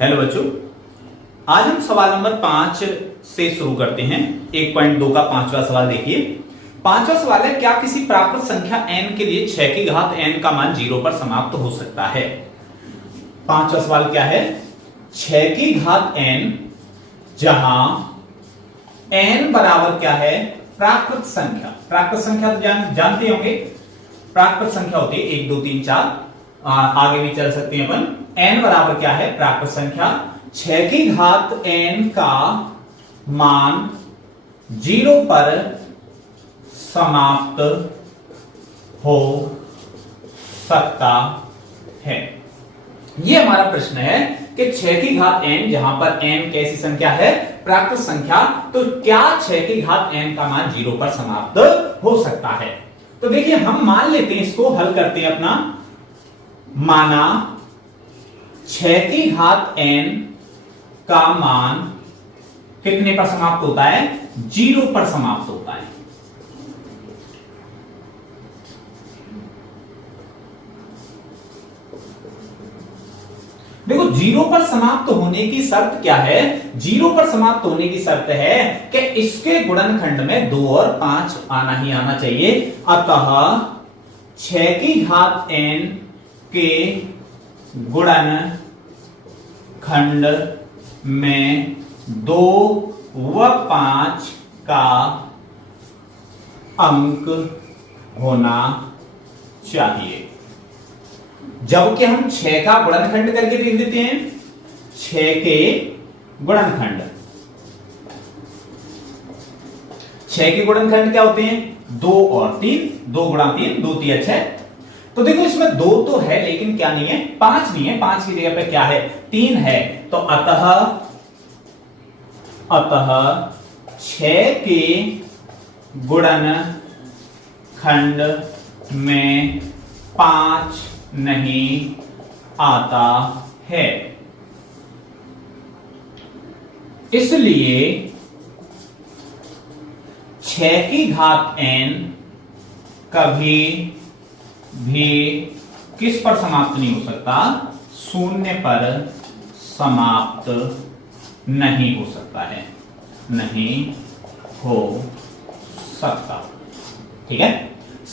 Hello बच्चों, आज हम सवाल नंबर 5 से शुरू करते हैं। 1.2 का 5वां सवाल देखिए। 5वां सवाल है, क्या किसी प्राकृत संख्या n के लिए 6 की घात n का मान 0 पर समाप्त हो सकता है। 5वां सवाल क्या है, 6 की घात n जहां n बराबर क्या है, प्राकृत संख्या। प्राकृत संख्या तो जानते होंगे, प्राकृत संख्या होती है 1 2 3 4, आगे भी चल सकते हैं अपन। n बराबर क्या है, प्राकृत संख्या। 6 की घात n का मान 0 पर समाप्त हो सकता है। यह हमारा प्रश्न है कि 6 की घात n, जहां पर n कैसी संख्या है, प्राकृत संख्या, तो क्या 6 की घात n का मान 0 पर समाप्त हो सकता है। तो देखिए, हम मान लेते हैं, इसको हल करते हैं अपना। माना 6 की घात n का मान कितने पर समाप्त होता है, 0 पर समाप्त होता है। देखो, 0 पर समाप्त होने की शर्त क्या है, 0 पर समाप्त होने की शर्त है कि इसके गुणनखंड में 2 और 5 आना ही आना चाहिए। अतः 6 की घात n के गुणनखंड में 2 व 5 का अंक होना चाहिए। जबकि हम 6 का गुणनखंड करके देख देते हैं। 6 के गुणनखंड, 6 के गुणनखंड क्या होते हैं, 2 और 3, 2 गुणा 3, 2 3 6। तो देखो, इसमें 2 तो है लेकिन क्या नहीं है, 5 नहीं है। 5 की जगह पे क्या है, 3 है। तो अतः 6 के गुणनखंड में 5 नहीं आता है। इसलिए 6 की घात n कभी भी किस पर समाप्त नहीं हो सकता, 0 पर समाप्त नहीं हो सकता है, नहीं हो सकता। ठीक है,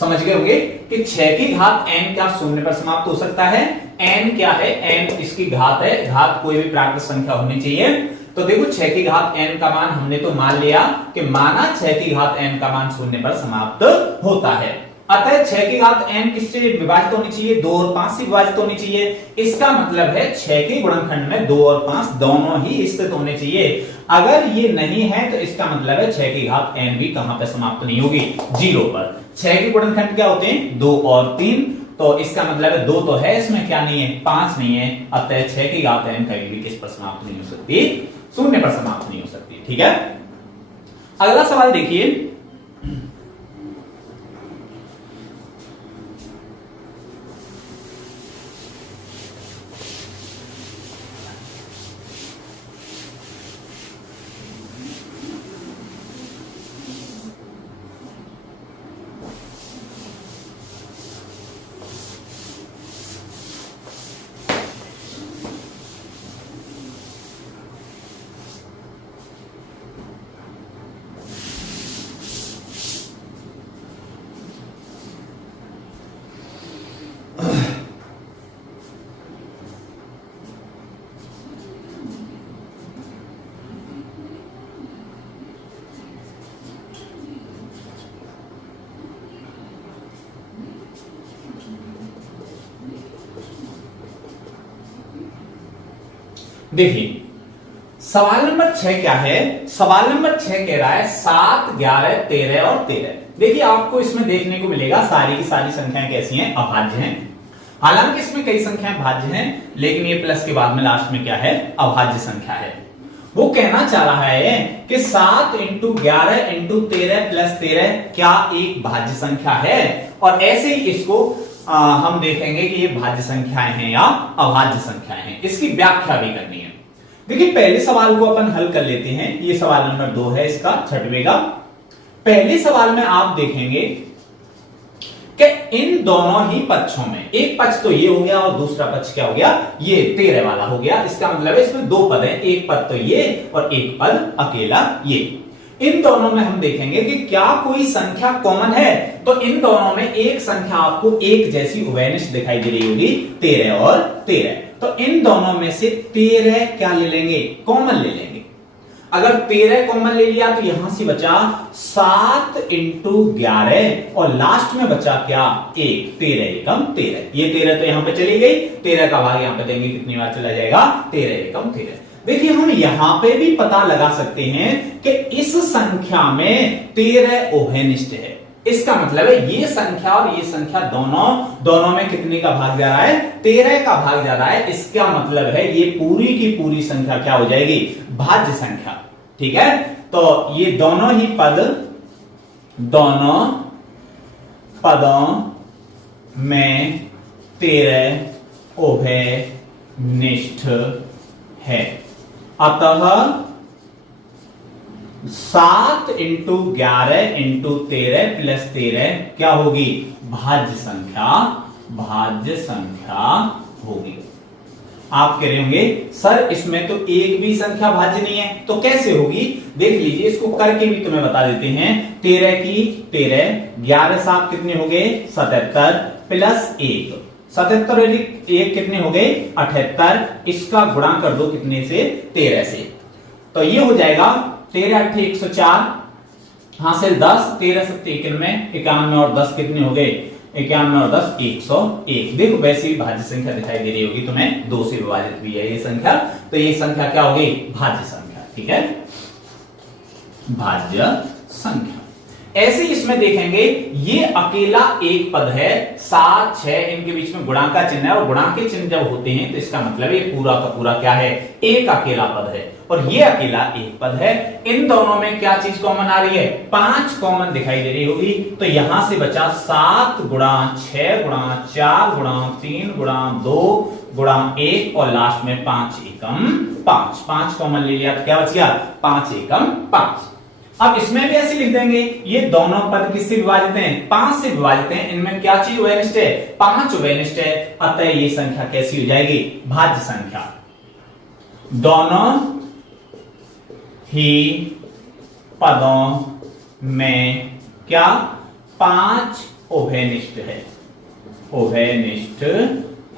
समझ गए होंगे कि 6 की घात n क्या 0 पर समाप्त हो सकता है। n क्या है, n इसकी घात है, घात कोई भी प्राकृत संख्या होनी चाहिए। तो देखो, 6 की घात n का मान हमने तो मान लिया कि माना 6 की घात n का मान 0 पर समाप्त होता है। अतः 6 की घात n किससे विभाजित होनी चाहिए, 2 और 5 से विभाजित होनी चाहिए। इसका मतलब है 6 के गुणनखंड में 2 और 5 दोनों ही स्थित होने चाहिए। अगर ये नहीं है तो इसका मतलब है 6 की घात n भी कहां पर समाप्त नहीं होगी, 0 पर। 6 के गुणनखंड क्या होते हैं, 2 और 3। तो इसका मतलब है 2 तो है, इसमें क्या नहीं है, 5 नहीं है। अतः 6 की घात n कभी भी किस पर समाप्त नहीं हो सकती, 0 पर समाप्त नहीं हो सकती। ठीक है, अगला सवाल देखिए। देखिए, सवाल नंबर 6 क्या है, सवाल नंबर 6 कह रहा है 7 11 13 और 13। देखिए, आपको इसमें देखने को मिलेगा सारी की सारी संख्याएं कैसी हैं, अभाज्य हैं। हालांकि इसमें कई संख्याएं भाज्य हैं, लेकिन ये प्लस के बाद में लास्ट में क्या है, अभाज्य संख्या है। वो कहना चाह रहा है कि 7 × 11 × 13 + 13 क्या एक भाज्य संख्या है। और ऐसे ही इसको हम देखेंगे कि ये भाज्य संख्याएं हैं या अभाज्य संख्याएं हैं, इसकी व्याख्या भी करनी है। देखिए, पहले सवाल को अपन हल कर लेते हैं। ये सवाल नंबर 2 है, इसका 6वें का। पहले सवाल में आप देखेंगे कि इन दोनों ही पक्षों में, एक पक्ष तो ये हो गया और दूसरा पक्ष क्या हो गया, ये 13 वाला हो गया। इसका मतलब है इसमें दो पद हैं, एक पद तो ये और एक पद अकेला ये। इन दोनों में हम देखेंगे कि क्या कोई संख्या कॉमन है, तो इन दोनों में एक संख्या आपको एक जैसी उभयनिष्ठ दिखाई दे रही होगी, 13 और 13। तो इन दोनों में से 13 क्या ले लेंगे, कॉमन ले लेंगे। अगर 13 कॉमन ले लिया तो यहां से बचा 7 इंटू 11 और लास्ट में बचा क्या, 1, 13 एकम 13। ये 13 तो यहां पे चली गई, 13 का भाग यहां पे देंगे कितनी बार चला जाएगा, 13 एकम 13। देखिए हम यहां पे भी पता लगा सकते हैं कि इस संख्या में 13 उभयनिष्ठ है। इसका मतलब है ये संख्या और ये संख्या दोनों में कितने का भाग जा रहा है, 13 का भाग जा रहा है। इसका मतलब है ये पूरी की पूरी संख्या क्या हो जाएगी, भाज्य संख्या। ठीक है, तो ये दोनों पदों में 13 उभयनिष्ठ है। अतः 7 इंटू 11 इंटू 13 प्लस 13 क्या होगी, भाज्य संख्या होगी। आप कह रहे होंगे सर इसमें तो एक भी संख्या भाज्य नहीं है, तो कैसे होगी, देख लीजिए, इसको करके भी तुम्हें बता देते हैं। 13 की 13, 11 7 कितने हो गए, 77 प्लस 1, 77 और 1 कितने हो गए, 78। इसका गुणा कर दो कितने से, 13 से, तो ये हो जाएगा 13 8 104, हासिल 10, 13 7 91, 91 और 10 कितने हो गए, 91 और 10 101। देखो वैसे भी भाज्य संख्या दिखाई दे रही होगी तुम्हें, 2 से विभाजित भी है ये संख्या, तो ये संख्या क्या होगी, भाज्य संख्या। ठीक है, भाज्य संख्या। ऐसे इसमें देखेंगे ये अकेला एक पद है, 7 6 इनके बीच में गुणा का चिन्ह है, और गुणा के चिन्ह जब होते हैं तो इसका मतलब ये पूरा का पूरा क्या है, एक अकेला पद है, और ये अकेला एक पद है। इन दोनों में क्या चीज कॉमन आ रही है, 5 कॉमन दिखाई दे रही होगी, तो यहां से बचा 7 गुणा 6 गुणा 4 गुणा 3 गुणा 2 गुणा 1 और लास्ट में 5 एकम 5। 5 कॉमन ले लिया तो क्या बच गया, 5 एकम 5। अब इसमें भी ऐसे लिख देंगे, ये दोनों पद किससे विभाजित हैं, 5 से विभाजित हैं। इनमें क्या चीज उभयनिष्ठ है, 5 उभयनिष्ठ है, अतः ये संख्या कैसी हो जाएगी, भाज्य संख्या। दोनों ही पदों में क्या, 5 उभयनिष्ठ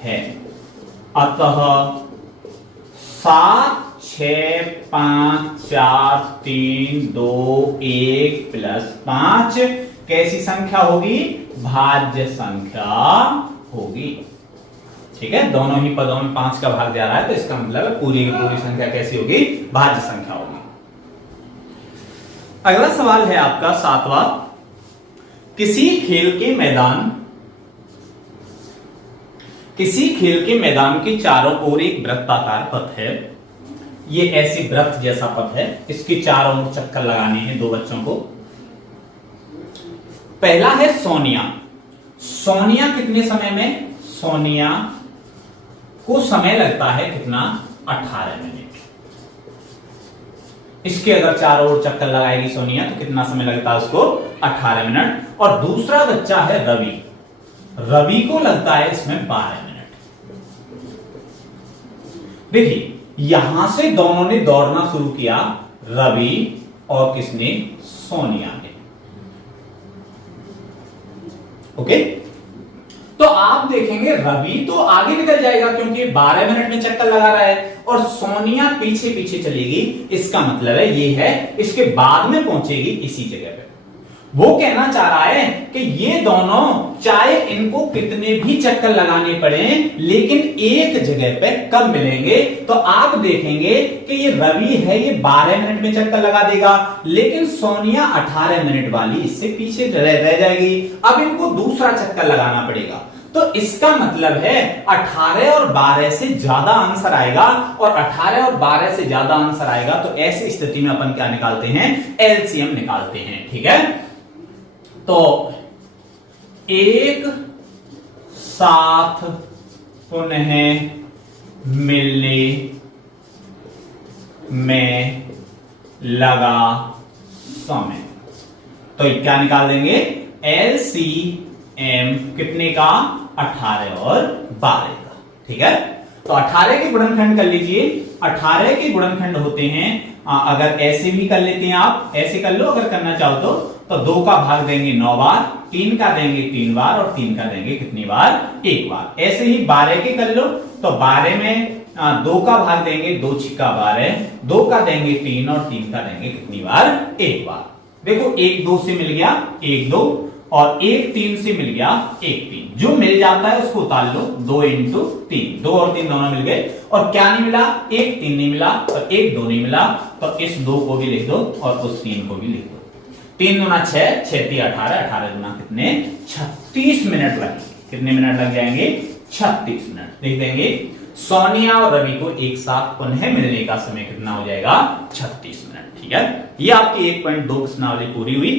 है, अतः 7 6 5 4 3 2 1 प्लस 5 कैसी संख्या होगी, भाज्य संख्या होगी। ठीक है, दोनों ही पदों में 5 का भाग जा रहा है, तो इसका मतलब है पूरी की पूरी संख्या कैसी होगी, भाज्य संख्या होगी। अगला सवाल है आपका 7वां, किसी खेल के मैदान के चारों ओर एक वृत्ताकार पथ है। ये ऐसी वृत्त जैसा पथ है, इसके चारों ओर चक्कर लगाने हैं 2 बच्चों को। पहला है सोनिया कितने समय में, सोनिया को समय लगता है कितना, 18 मिनट। इसके अगर चारों ओर चक्कर लगाएगी सोनिया तो कितना समय लगता है उसको, 18 मिनट। और दूसरा बच्चा है रवि को लगता है इसमें 12 मिनट। देखिए यहां से दोनों ने दौड़ना शुरू किया, रवि और किसने, सोनिया ने। ओके, तो आप देखेंगे रवि तो आगे निकल जाएगा क्योंकि 12 मिनट में चक्कर लगा रहा है, और सोनिया पीछे पीछे चलेगी। इसका मतलब है ये है इसके बाद में पहुंचेगी इसी जगह पे। वो कहना चाह रहा है कि ये दोनों चाहे इनको कितने भी चक्कर लगाने पड़े लेकिन एक जगह पे कब मिलेंगे, तो आप देखेंगे कि ये रवि है ये 12 मिनट में चक्कर लगा देगा, लेकिन सोनिया 18 मिनट वाली इससे पीछे रह जाएगी। अब इनको दूसरा चक्कर लगाना पड़ेगा, तो इसका मतलब है 18 और 12 से ज्यादा आंसर आएगा, और 18 और 12 से ज्यादा आंसर आएगा तो ऐसी स्थिति में अपन क्या निकालते हैं, एलसीएम निकालते हैं। ठीक है, तो एक साथ पुनः मिलने में लगा समय, तो क्या निकाल देंगे, LCM m कितने का, 18 और 12 का। ठीक है, तो 18 के गुणनखंड कर लीजिए। 18 के गुणनखंड होते हैं, अगर ऐसे भी कर लेते हैं आप, ऐसे कर लो अगर करना चाहो तो 2 का भाग देंगे 9 बार, 3 का देंगे 3 बार और 3 का देंगे कितनी बार, 1 बार। ऐसे ही 12 के कर लो तो 12 में 2 का भाग देंगे, 2 छिक्का 12, 2 का देंगे 3 और 3 का देंगे कितनी बार, 1 बार। देखो 1 2 से मिल गया 1 2 और 1 3 से मिल गया 1 3, जो मिल जाता है उसको उतार लो, 2 इंटू 3, 2 और 3 दोनों मिल गए। और क्या नहीं मिला, 1 3 नहीं मिला और 1 2 नहीं मिला, तो इस 2 को भी लिख दो और उस 3 को भी लिख दो। 3 दूना 6, 6 3 18, 18 दूना कितने, 36 मिनट लगेंगे। कितने मिनट लग जाएंगे, 36 मिनट। लिख देंगे सोनिया और रवि को एक साथ पुनः मिलने का समय कितना हो जाएगा, 36 मिनट। ठीक है, ये आपकी 1.2 प्रश्नावली पूरी हुई।